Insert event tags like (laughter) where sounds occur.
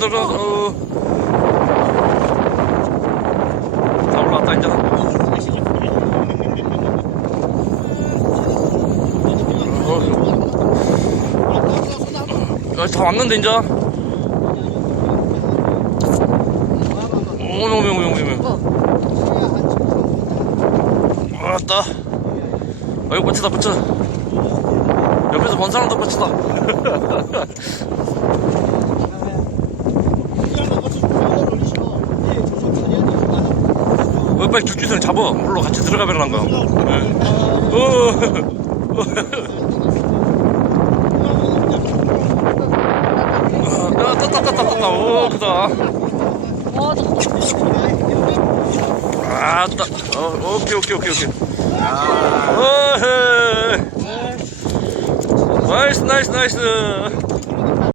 들어서. 다 올라왔다 이제. 어, 다 왔는데 이제? 오메 오메 오메 오메 왔다. 아이고 멋지다 멋지다 옆에서 본 사람도 멋지다. (laughs) 어, 빨리 줄기선을 잡아. 물로 같이 들어가면 한 거야. 예. 어. 야, 떴다, 떴다, 떴다. 오, 크다. 아, 떴다. 어, 오케이, 오케이, 오케이, 오케이. 어. 나이스, 나이스, 나이스.